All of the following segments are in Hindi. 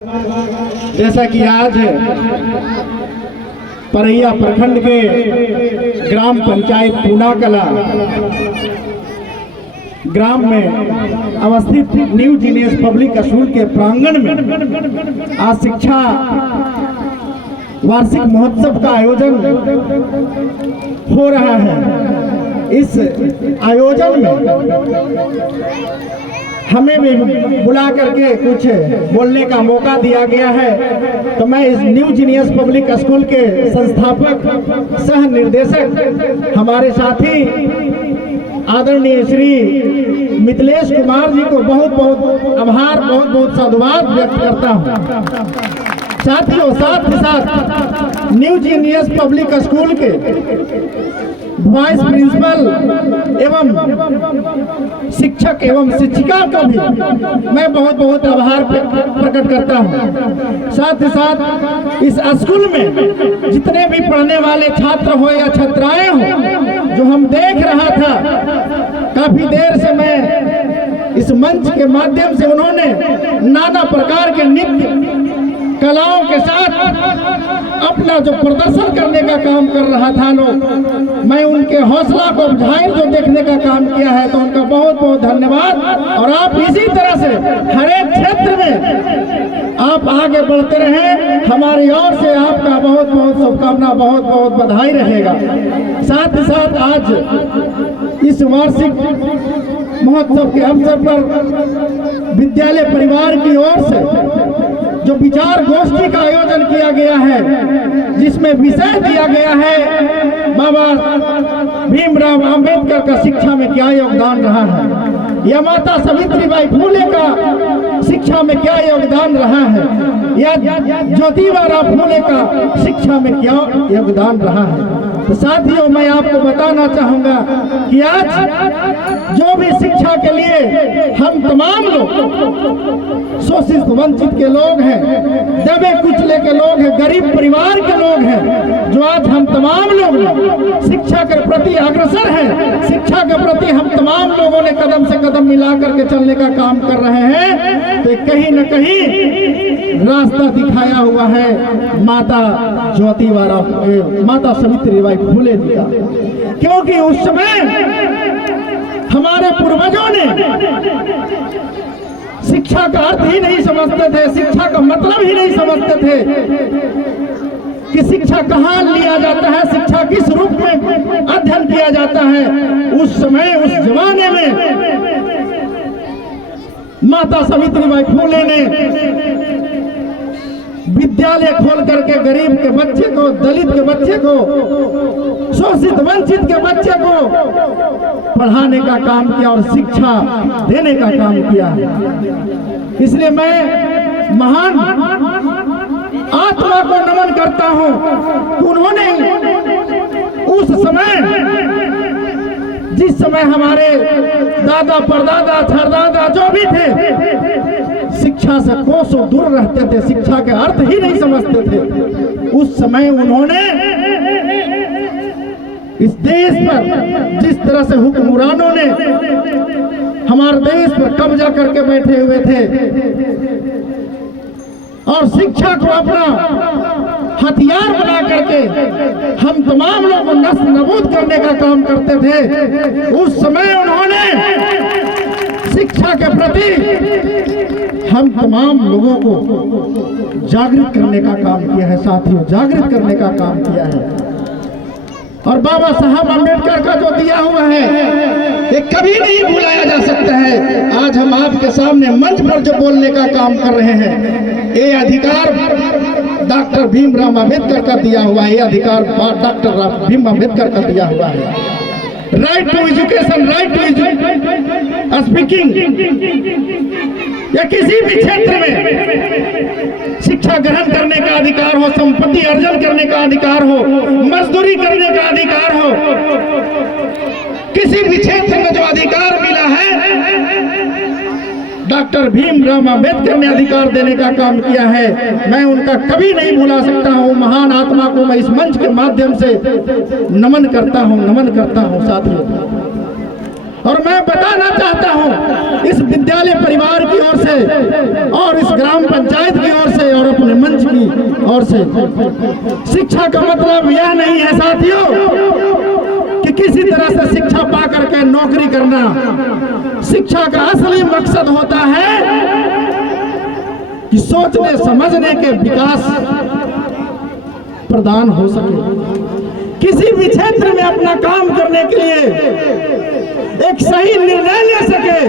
जैसा कि आज परैया प्रखंड के ग्राम पंचायत पूना कला ग्राम में अवस्थित न्यू जीनियस पब्लिक स्कूल के प्रांगण में आज शिक्षा वार्षिक महोत्सव का आयोजन हो रहा है। इस आयोजन में हमें भी बुला करके कुछ बोलने का मौका दिया गया है, तो मैं इस न्यू जीनियस पब्लिक स्कूल के संस्थापक सह निर्देशक हमारे साथी आदरणीय श्री मिथिलेश कुमार जी को बहुत बहुत आभार, बहुत बहुत साधुवाद व्यक्त करता हूँ। साथियों, साथ ही साथ न्यू जीनियस पब्लिक स्कूल के वाइस प्रिंसिपल एवं शिक्षक एवं शिक्षिका का भी मैं बहुत बहुत आभार प्रकट करता हूं। साथ ही साथ इस स्कूल में जितने भी पढ़ने वाले छात्र हो या छात्राएं हो, जो हम देख रहा था काफी देर से मैं इस मंच के माध्यम से उन्होंने नाना प्रकार के नृत्य कलाओं के साथ अपना जो प्रदर्शन करने का काम कर रहा था लोग, मैं उनके हौसला को जाहिर जो देखने का काम किया है, तो उनका बहुत बहुत धन्यवाद। और आप इसी तरह से हर एक क्षेत्र में आप आगे बढ़ते रहें, हमारी ओर से आपका बहुत बहुत शुभकामना, बहुत बहुत बधाई रहेगा। साथ ही साथ आज इस वार्षिक महोत्सव के अवसर पर विद्यालय परिवार की ओर से जो विचार गोष्ठी का आयोजन किया गया है, जिसमें विषय दिया गया है बाबा भीमराव अंबेडकर का शिक्षा में क्या योगदान रहा है, या माता सावित्रीबाई फुले का शिक्षा में क्या योगदान रहा है, या ज्योतिबा फुले का शिक्षा में क्या योगदान रहा है। तो साथियों, मैं आपको बताना चाहूंगा कि आज जो भी शिक्षा के लिए हम तमाम लोग शोषित वंचित के लोग हैं, दबे कुचले के लोग हैं, गरीब परिवार के लोग हैं, जो आज हम तमाम लोग शिक्षा के प्रति अग्रसर हैं, शिक्षा के प्रति हम तमाम लोगों ने कदम से कदम मिला करके चलने का काम कर रहे हैं, तो कहीं न कहीं रास्ता दिखाया हुआ है माता सावित्रीबाई फुले जी का। क्योंकि उस समय हमारे पूर्वजों ने शिक्षा का अर्थ ही नहीं समझते थे, शिक्षा का मतलब ही नहीं समझते थे कि शिक्षा कहाँ लिया जाता है, शिक्षा किस रूप में अध्ययन किया जाता है। उस समय, उस जमाने में माता सावित्रीबाई फुले ने विद्यालय खोल करके गरीब के बच्चे को, दलित के बच्चे को, शोषित वंचित के बच्चे को पढ़ाने का काम किया और शिक्षा देने का काम किया। इसलिए मैं महान आत्मा को नमन करता हूं कि उन्होंने उस समय, जिस समय हमारे दादा परदादा छरदादा जो भी थे शिक्षा से कोसों दूर रहते थे, शिक्षा के अर्थ ही नहीं समझते थे, उस समय उन्होंने इस देश पर जिस तरह से हुक्मरानों ने हमारे देश पर कब्जा करके बैठे हुए थे और शिक्षा को अपना हथियार बना करके हम तमाम लोगों को नष्ट नबूद करने का काम करते थे, उस समय उन्होंने शिक्षा के प्रति हम तमाम लोगों को जागृत करने का काम किया है। साथियों, जागृत करने का काम किया है। और बाबा साहब अम्बेडकर का जो दिया हुआ है, ये कभी नहीं भुलाया जा सकता है। आज हम आपके सामने मंच पर जो बोलने का काम कर रहे हैं, ये अधिकार डॉक्टर भीमराव अम्बेडकर का दिया हुआ है, ये अधिकार डॉक्टर भीम अम्बेडकर का दिया हुआ है। Right to education, right to speaking, या किसी भी क्षेत्र में शिक्षा ग्रहण करने का अधिकार हो, संपत्ति अर्जन करने का अधिकार हो, मजदूरी करने का अधिकार हो, किसी भी क्षेत्र में जो अधिकार मिला है, डॉक्टर भीमराव अम्बेडकर ने अधिकार देने का काम किया है। मैं उनका कभी नहीं भुला सकता हूँ। महान आत्मा को मैं इस मंच के माध्यम से नमन करता हूँ, नमन करता हूँ साथियों। और मैं बताना चाहता हूं इस विद्यालय परिवार की ओर से और इस ग्राम पंचायत की ओर से और अपने मंच की ओर से, शिक्षा का मतलब यह नहीं है साथियों कि किसी तरह से शिक्षा पा करके नौकरी करना। शिक्षा का असली मकसद होता है कि सोचने समझने के विकास प्रदान हो सके, किसी भी क्षेत्र में अपना काम करने के लिए एक सही निर्णय ले सके।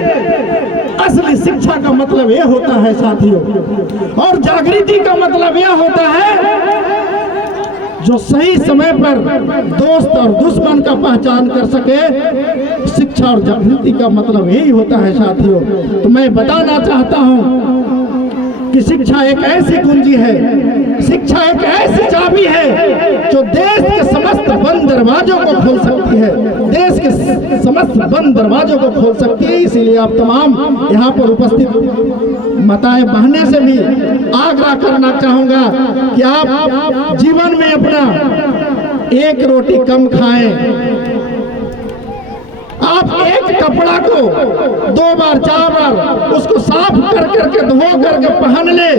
असली शिक्षा का मतलब यह होता है साथियों, और जागृति का मतलब यह होता है जो सही समय पर दोस्त और दुश्मन का पहचान कर सके। शिक्षा और जागृति का मतलब यही होता है साथियों। तो मैं बताना चाहता हूं कि शिक्षा एक ऐसी कुंजी है, शिक्षा एक ऐसी चाबी है जो देश के समस्त बंद दरवाजों को खोल सकती है, देश के समस्त बंद दरवाजों को खोल सकती है। इसीलिए आप तमाम यहाँ पर उपस्थित माताएं बहनें से भी आग्रह करना चाहूंगा कि आप जीवन में अपना एक रोटी कम खाएं, आप एक कपड़ा को 2 बार 4 बार उसको साफ कर करके धो करके पहन ले,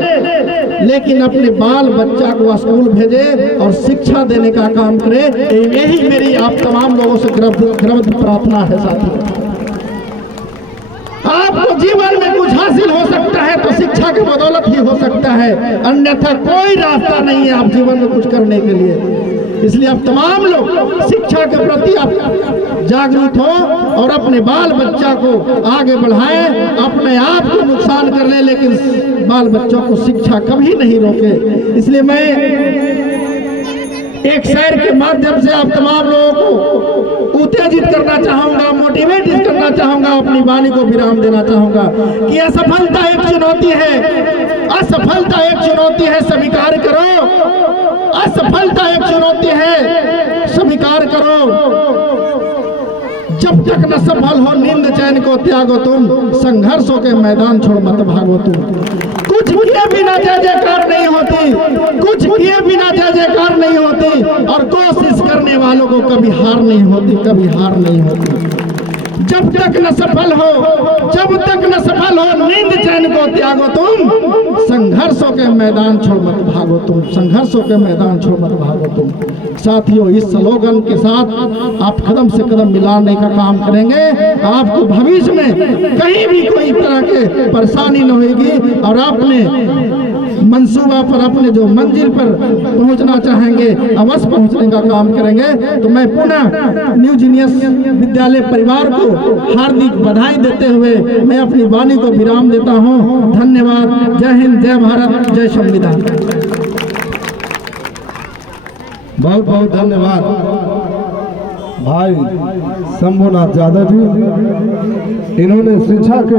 लेकिन अपने बाल बच्चा को स्कूल भेजे और शिक्षा देने का काम करे। यही मेरी आप तमाम लोगों से ग्रव्य प्रार्थना है साथियों। आपको जीवन में कुछ हासिल हो सकता है तो शिक्षा की बदौलत ही हो सकता है, अन्यथा कोई रास्ता नहीं है आप जीवन में कुछ करने के लिए। इसलिए आप तमाम लोग शिक्षा के प्रति आप जागरूक हो और अपने बाल बच्चा को आगे बढ़ाएं। अपने आप को नुकसान कर ले लेकिन बाल बच्चों को शिक्षा कभी नहीं रोके। इसलिए मैं एक शेर के माध्यम से आप तमाम लोगों को उत्तेजित करना चाहूंगा, मोटिवेट करना चाहूंगा, अपनी वाणी को विराम देना चाहूंगा कि असफलता एक चुनौती है, असफलता एक चुनौती है, स्वीकार करो। असफलता एक चुनौती है, स्वीकार करो। जब तक न सफल हो नींद चैन को त्यागो तुम, संघर्षों के मैदान छोड़ मत भागो तुम। कुछ किए बिना जय जयकार नहीं होती, कुछ किए बिना जय जयकार नहीं होती, और कोशिश करने वालों को कभी हार नहीं होती, कभी हार नहीं होती। जब तक न सफल हो, जब तक न सफल हो नींद चैन को त्यागो तुम, संघर्षों के मैदान छोड़ मत भागो तुम, संघर्षों के मैदान छोड़ मत भागो तुम। साथियों, इस स्लोगन के साथ आप कदम से कदम मिलाने का काम करेंगे, आपको भविष्य में कहीं भी कोई तरह के परेशानी न होगी और आपने मंसूबा पर, अपने जो मंजिल पर पहुंचना चाहेंगे अवश्य पहुंचने का काम करेंगे। तो मैं पुनः न्यू जीनियस विद्यालय परिवार को हार्दिक बधाई देते हुए मैं अपनी वाणी को विराम देता हूं। धन्यवाद। जय हिंद, जय भारत, जय संविधान। बहुत बहुत धन्यवाद भाई शंभुनाथ यादव जी। इन्होंने शिक्षा के